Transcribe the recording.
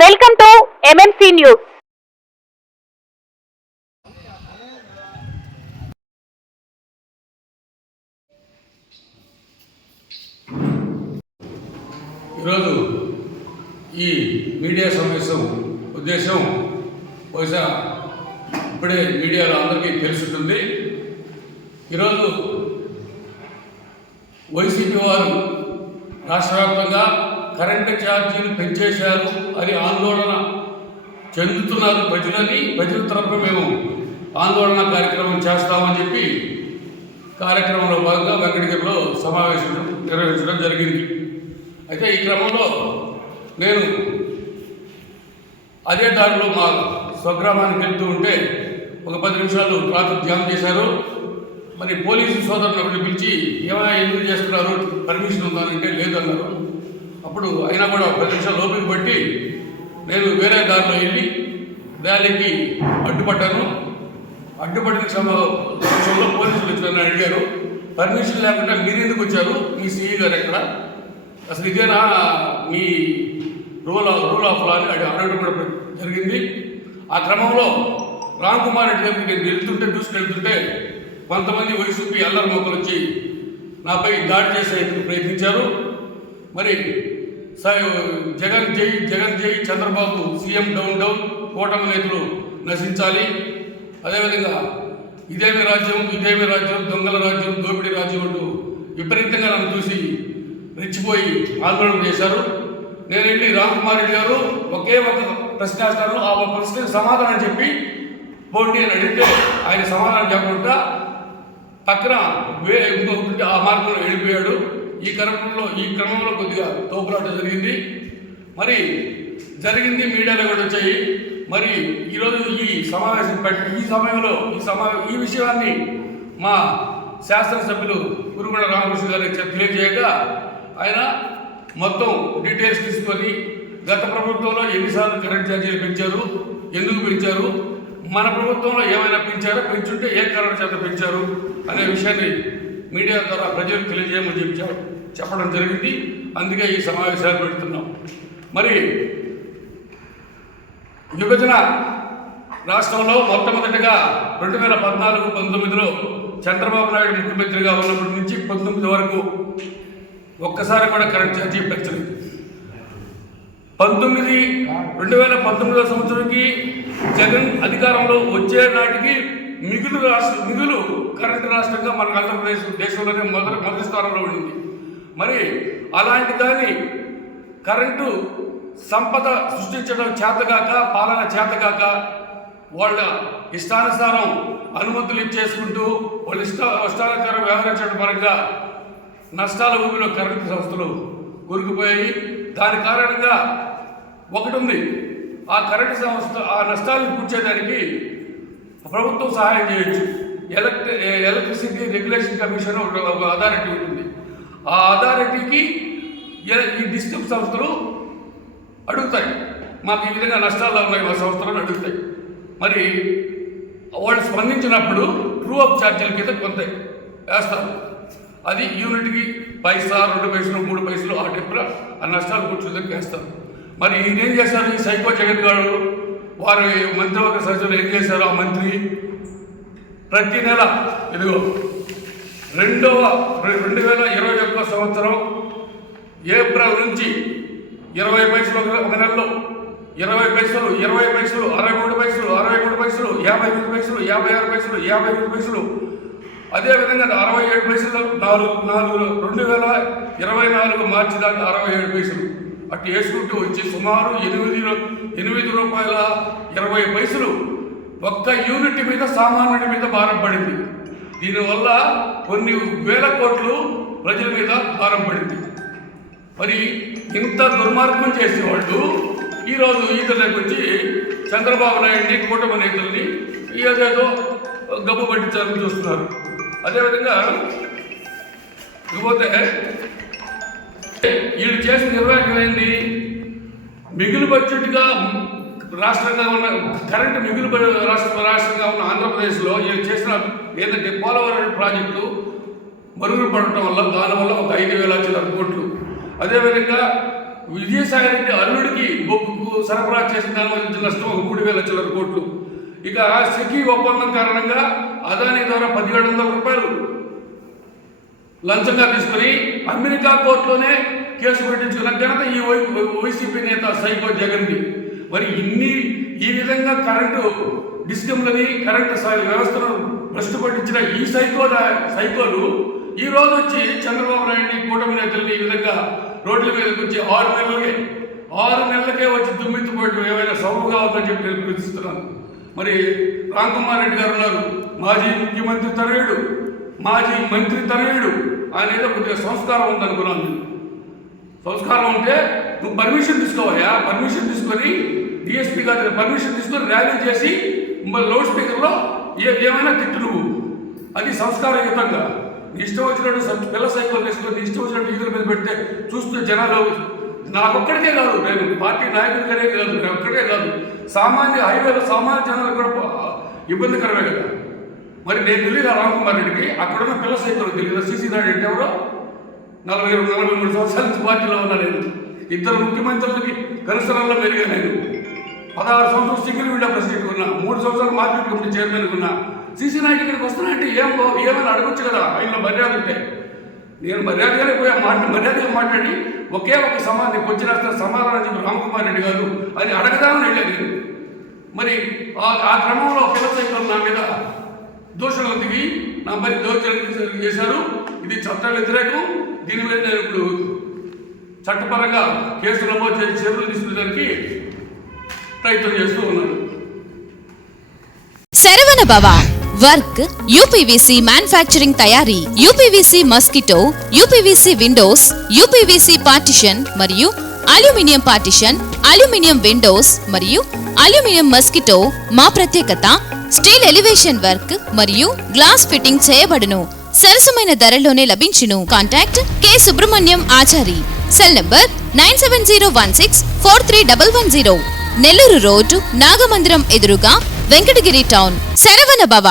Welcome to MMC news. ఈరోజు ఈ media సమావేశం ఉద్దేశం బహుశా ఇప్పుడే మీడియాలో అందరికీ తెలుసుంటుంది. ఈరోజు వైసీపీ వారు రాష్ట్ర వ్యాప్తంగా కరెంటు ఛార్జీలు పెంచేశారు అని ఆందోళన చెందుతున్నారు ప్రజల తరఫున మేము ఆందోళన కార్యక్రమం చేస్తామని చెప్పి కార్యక్రమంలో భాగంగా వెంకటగిరిలో సమావేశం నిర్వహించడం జరిగింది. అయితే ఈ క్రమంలో నేను అదే దారిలో మా స్వగ్రామానికి వెళ్తూ ఉంటే ఒక 10 నిమిషాలు ట్రాఫిక్ జామ్ చేశారు. మరి పోలీసు సోదరులను పిలిచి ఏమైనా ఎందుకు చేస్తున్నారు, పర్మిషన్ ఉందానంటే లేదన్నారు. అప్పుడు అయినా కూడా 10 నిమిషాలు ఓపిక బట్టి నేను వేరే దారిలో వెళ్ళి ర్యాలీకి అడ్డుపడ్డాను. అడ్డుపడిన సమయంలో పోలీసులు వచ్చి నన్ను అడిగారు, పర్మిషన్ లేకుండా మీరు ఎందుకు వచ్చారు, మీ సిఈ గారు ఎక్కడ, అసలు ఇదేనా మీ రూల్ ఆఫ్ లా అని అడగడం కూడా జరిగింది. ఆ క్రమంలో రామ్ కుమార్ రెడ్డి దగ్గరికి నేను దూసుకెళ్తుంటే కొంతమంది వైసీపీ అల్లరి మొక్కలు వచ్చి నాపై దాడి చేసేందుకు ప్రయత్నించారు. మరి జగన్ జై చంద్రబాబు సీఎం డౌన్ కూటమి నేతలు నశించాలి, అదేవిధంగా ఇదేమి రాజ్యం దొంగల రాజ్యం దోపిడీ రాజ్యం అంటూ విపరీతంగా నన్ను చూసి రెచ్చిపోయి ఆందోళన చేశారు. నేను వెళ్ళి రామ్ కుమార్ రెడ్డి గారు ఒకే ఒక ప్రశ్న వేస్తాను, ఆ ప్రశ్నకు సమాధానం చెప్పి పోటీ అని అడిగితే ఆయన సమాధానం చెప్పకుండా పక్కన ఇంకొకటి ఆ మార్గంలో వెళ్ళిపోయాడు. ఈ క్రమంలో కొద్దిగా తోపులాట జరిగింది. మీడియాలో కూడా వచ్చాయి. మరి ఈరోజు ఈ సమావేశం ఈ సమయంలో ఈ విషయాన్ని మా శాసనసభ్యులు కురుగుల రామకృష్ణ గారికి తెలియజేయగా ఆయన మొత్తం డీటెయిల్స్ తీసుకొని గత ప్రభుత్వంలో ఎన్నిసార్లు కరెంట్ ఛార్జీలు పెంచారు, ఎందుకు పెంచారు, మన ప్రభుత్వంలో ఏమైనా పెంచుంటే ఏ కారణం చేత పెంచారు అనే విషయాన్ని మీడియా ద్వారా ప్రజలకు తెలియజేయమని చెప్పడం జరిగింది. అందుకే ఈ సమావేశాలు పెడుతున్నాం. మరి విభజన రాష్ట్రంలో మొట్టమొదటిగా 2014-19లో చంద్రబాబు నాయుడు ముఖ్యమంత్రిగా ఉన్నప్పటి నుంచి 19 వరకు ఒక్కసారి కూడా కరెంట్ ఛార్జీ పెంచలేదు. 2019 సంవత్సరానికి జగన్ అధికారంలో వచ్చే నాటికి మిగులు కరెంటు రాష్ట్రంగా మన ఆంధ్రప్రదేశ్ దేశంలోనే మొదటి స్థానంలో ఉండింది. మరి అలాంటి దాన్ని కరెంటు సంపద సృష్టించడం చేతగాక, పాలన చేతగాక వాళ్ళ ఇష్టానుసారం అనుమతులు ఇచ్చేసుకుంటూ వాళ్ళ ఇష్టానుసారం వ్యవహరించడం పరంగా నష్టాల ఊపిలో కరెంటు సంస్థలు కూరుకుపోయాయి. దాని కారణంగా ఒకటి ఉంది, ఆ కరెంటు సంస్థ ఆ నష్టాలను కూర్చేదానికి ప్రభుత్వం సహాయం చేయొచ్చు. ఎలక్ట్రిసిటీ రెగ్యులేషన్ కమిషన్ ఒక అథారిటీ ఉంటుంది. ఆ అథారిటీకి ఈ డిస్ట్రిక్ట్ సంస్థలు అడుగుతాయి, మాకు ఈ విధంగా నష్టాలు ఉన్నాయి మా సంస్థలను అడుగుతాయి. మరి వాళ్ళు స్పందించినప్పుడు ట్రూ అప్ ఛార్జీల కింద కొంత వేస్తారు. అది యూనిట్కి పైసా, 2 పైసలు, 3 పైసలు ఆ టైపుల ఆ నష్టాలు కూర్చుందని వేస్తారు. మరి ఈయనేం చేశారు, ఈ సైకో జగన్ గారు వారి మంత్రివర్గ సభ్యులు ఏం చేశారు, ఆ మంత్రి ప్రతి నెల ఇదిగో 2021 సంవత్సరం ఏప్రిల్ నుంచి 20 పైసలు ఒక నెలలో 20 పైసలు, 20 పైసలు, 63 పైసలు, 63 పైసలు, 55 పైసలు, 56 పైసలు, 55 పైసలు, అదేవిధంగా 67 పైసలు 2024 మార్చి దాకా 67 పైసలు అటు వేసుకుంటూ వచ్చి సుమారు 8 రూపాయల 20 పైసలు ఒక్క యూనిట్ మీద సామాన్యుడి మీద భారం పడింది. దీనివల్ల కొన్ని వేల కోట్లు ప్రజల మీద భారం పడింది. మరి ఇంత దుర్మార్గం చేసేవాళ్ళు ఈరోజు ఈతలకు వచ్చి చంద్రబాబు నాయుడిని, కూటమి నేతల్ని ఏదేదో గబ్బు పట్టించాలని చూస్తున్నారు. అదేవిధంగా ఇకపోతే వీళ్ళు చేసిన నిర్వాహకం ఏంటి, మిగులు బడ్జెట్గా రాష్ట్రంగా ఉన్న కరెంటు మిగులు రాష్ట్రంగా ఉన్న ఆంధ్రప్రదేశ్లో వీళ్ళు చేసిన ఏంటంటే పోలవరం ప్రాజెక్టు మరుగులు పడటం వల్ల దానివల్ల ఒక 5,000 కోట్లు. అదేవిధంగా విజయసాయి రెడ్డి అల్లుడికి బొగ్గు సరఫరా చేసిన దాని వల్ల వచ్చిన నష్టం 3,000 చిల్లర కోట్లు. ఇక సెకీ ఒప్పందం కారణంగా అదానీ ద్వారా 1,700 రూపాయలు లంచంగా తీసుకుని అమెరికా కోర్టులోనే కేసు పెట్టించుకున్న ఘనత ఈ వైసీపీ నేత సైకో జగన్ది. మరి ఈ విధంగా కరెంటు డిస్కమ్లని కరెంటు వ్యవస్థను భ్రష్టు పట్టించిన ఈ సైకోలు ఈ రోజు వచ్చి చంద్రబాబు నాయుడిని కూటమి నేతల్ని ఈ విధంగా రోడ్ల మీదకి వచ్చి 6 నెలలకే వచ్చి దుమ్మెత్తిపోయటం ఏమైనా సౌలుగా ఉందని చెప్పి నేను ప్రశ్నిస్తున్నాను. మరి రామ్ కుమార్ రెడ్డి గారు ఉన్నారు, మాజీ ముఖ్యమంత్రి తనయుడు, మాజీ మంత్రి తనయుడు. ఆయన ఏదో కొద్దిగా సంస్కారం ఉందనుకున్నాను. సంస్కారం ఉంటే నువ్వు పర్మిషన్ తీసుకోవాయా, పర్మిషన్ తీసుకొని డిఎస్పీ గారి పర్మిషన్ తీసుకొని ర్యాలీ చేసి లౌడ్ స్పీకర్లో ఏమైనా తిట్టు నువ్వు. అది సంస్కారయుతంగా నీ ఇష్టం వచ్చినట్టు పిల్ల సైకిల్ వేసుకొని నీ ఇష్టం వచ్చినట్టు ఈదుల మీద పెడితే చూస్తే జనాలు నాకొక్కడికే కాదు, నేను పార్టీ నాయకుడిగానే కాదు, నేను ఒక్కడికే కాదు, సామాన్య హైవేలో సామాన్య జనాలకు కూడా ఇబ్బందికరమే కదా. మరి నేను తెలియదు రామ్ కుమార్ రెడ్డికి అక్కడున్న పిల్ల సైకిల్ తెలియదు. సీసీ నాయుడు అంటే ఎవరో 43 సంవత్సరాల నుంచి పార్టీలో ఉన్నా నేను. 2 ముఖ్యమంత్రులకి కనుసరంలో పెరిగా నేను. 16 సంవత్సరాలు సింగిల్ విండో ప్రెసిడెంట్ ఉన్నా, 3 సంవత్సరాలు మార్కెట్ కమిటీ చైర్మన్ ఉన్నా. సీసీ నాయుడు ఇక్కడికి వస్తున్నాయంటే ఏమైనా అడగొచ్చు కదా, ఆయనలో మర్యాద ఉంటే. నేను మర్యాదగానే మర్యాదగా మాట్లాడి ఒకే ఒక సమాధానం వచ్చిన సమాధానం చెప్పి రామ్ కుమార్ రెడ్డి గారు అది అడగదామని వెళ్ళాను నేను. మరి ఆ క్రమంలో పిల్ల సైకిల్ నా మీద దోషులు దిగి నా మరి దౌర్జన్యం చేశారు. ఇది చట్ట వ్యతిరేకం. దీని మీద నేను ఇప్పుడు చట్టపరంగా కేసు నమోదు చేసి చర్యలు తీసుకునేదానికి ప్రయత్నం చేస్తూ ఉన్నాను. శరవణ భవ వర్క్ యూపీవీసీ మ్యానుఫ్యాక్చరింగ్ తయారీ, UPVC mosquito, UPVC Windows, UPVC partition మరియు అల్యూమినియం పార్టిషన్, అల్యూమినియం విండోస్ మరియు అల్యూమినియం మస్కిటో. మా ప్రత్యేకత స్టీల్ ఎలివేషన్ వర్క్ మరియు గ్లాస్ ఫిట్టింగ్ చేయబడును. సరసమైన ధరలోనే లభించును. Contact K Subrahmanyam Achari. Cell number 9706431110. Nellore road Nagamandiram ఎదురుగా వెంకటగిరి టౌన్. శరవణ భవ.